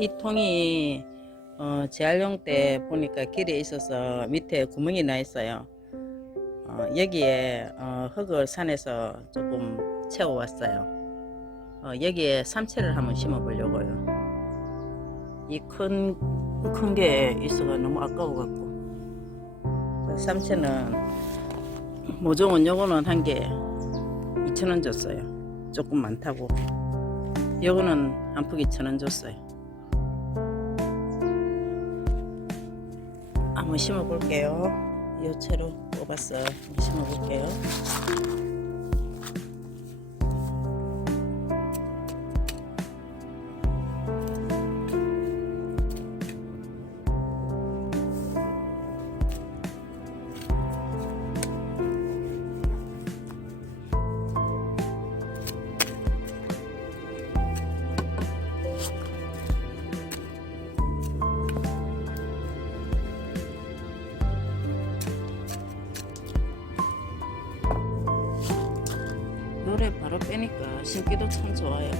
이 통이 어, 재활용 때 보니까 길에 있어서 밑에 구멍이 나 있어요. 어, 여기에 어, 흙을 산에서 조금 채워왔어요. 어, 여기에 삼채를 한번 심어보려고요. 이 큰 큰 게 있어가 너무 아까워 갖고 그 삼채는 모종은 요거는 한 개 2,000원 줬어요. 조금 많다고. 요거는 한 푸기 1,000원 줬어요. 한번 심어 볼게요. 요 채로 뽑았어. 한번 심어 볼게요. 빼니까 심기도 참 좋아요.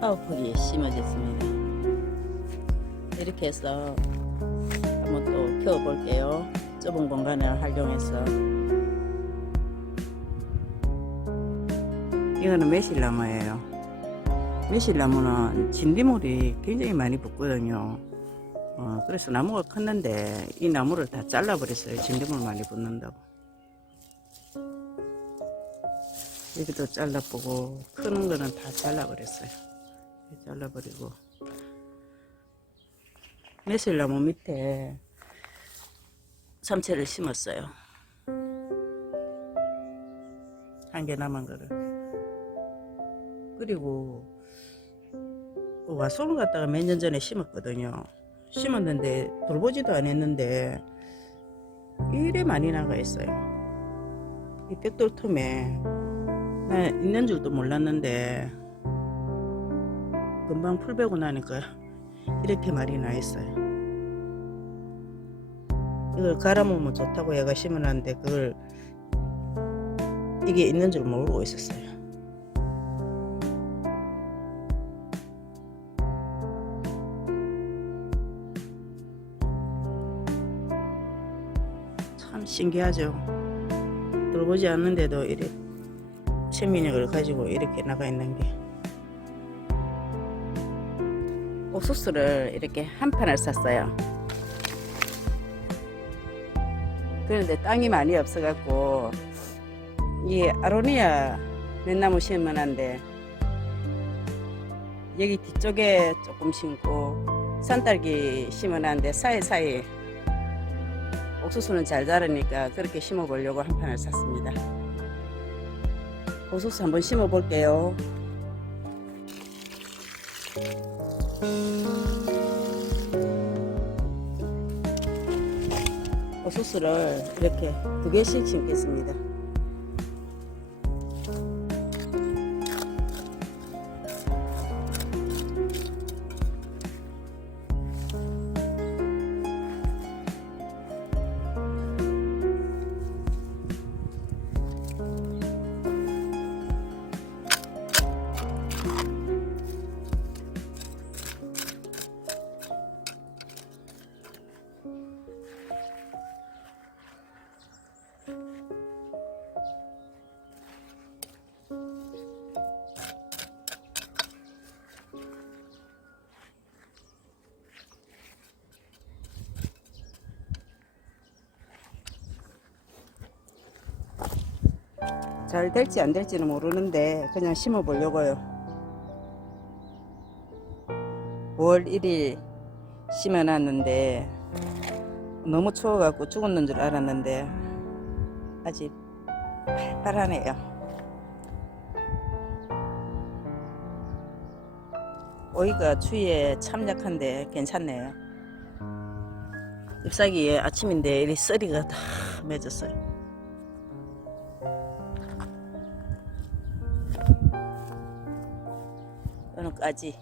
아홉 폭이 심어졌습니다. 이렇게 해서 한번 또 키워볼게요. 좁은 공간을 활용해서. 이거는 매실나무예요. 매실나무는 진딧물이 굉장히 많이 붙거든요. 어, 그래서 나무가 컸는데 이 나무를 다 잘라버렸어요. 진딧물 많이 붙는다고. 여기도 잘라보고 크는 거는 다 잘라버렸어요. 잘라버리고. 매실나무 밑에 삼채를 심었어요. 한 개 남은 거를. 그리고 와송을 갖다가 몇 년 전에 심었거든요. 심었는데 돌보지도 안 했는데 이래 많이 나가 있어요. 이 벽돌 틈에 나 있는 줄도 몰랐는데 금방 풀 베고 나니까 이렇게 많이 나 있어요. 이걸 갈아먹으면 좋다고 얘가 심어놨는데 그걸 이게 있는 줄 모르고 있었어요. 참 신기하죠. 돌보지 않는데도 이렇게 생민력을 가지고 이렇게 나가 있는 게. 옥수수를 이렇게 한 판을 샀어요. 그런데 땅이 많이 없어갖고 이 아로니아 맨나무 심어놨는데 여기 뒤쪽에 조금 심고 산딸기 심어놨는데 사이사이 옥수수는 잘 자라니까 그렇게 심어 보려고 한 판을 샀습니다. 옥수수 한번 심어 볼게요. 옥수수를 이렇게 두 개씩 심겠습니다. 잘 될지 안 될지는 모르는데 그냥 심어 보려고요. 5월 1일 심어 놨는데 너무 추워 갖고 죽었는 줄 알았는데 아직 팔팔하네요. 오이가 추위에 참 약한데 괜찮네요. 잎사귀에 아침인데 이 썰이가 다 맺었어요. 이거는 까지.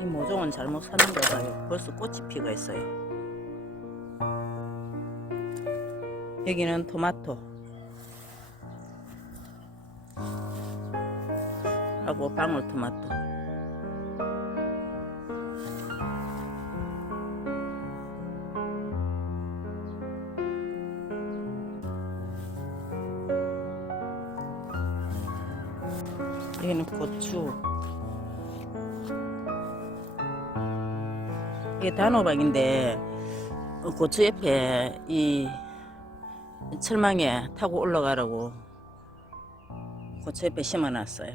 이 모종은 잘못 샀는가 봐요. 벌써 꽃이 피가 있어요. 여기는 토마토. 하고 방울토마토. 여기는 고추. 이게 단호박인데 어, 고추 옆에 이 철망에 타고 올라가라고 고추 옆에 심어놨어요.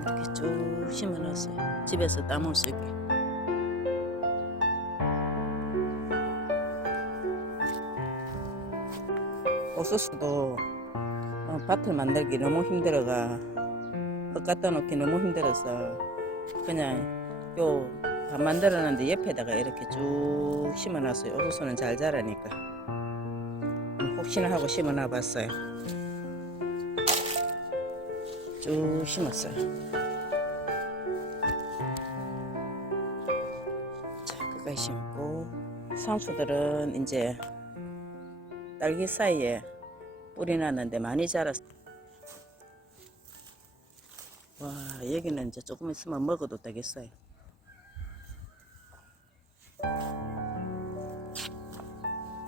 이렇게 쭉 심어놨어요. 집에서 따먹을 수 있게. 옥수수도 어, 밭을 만들기 너무 힘들어가 흙 갖다 놓기 너무 힘들어서 그냥 요밥 만들었는데 옆에다가 이렇게 쭉 심어놨어요. 옥수수는 잘 자라니까 음, 혹시나 하고 심어놔 봤어요. 쭉 심었어요. 자, 끝까지 심고 상추들은 이제 딸기 사이에 뿌리 났는데 많이 자랐어. 와, 여기는 이제 조금 있으면 먹어도 되겠어요.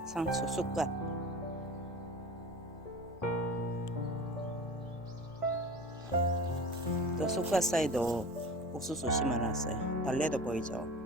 상추 쑥갓. 또 쑥갓 사이도 옥수수 심어놨어요. 달래도 보이죠?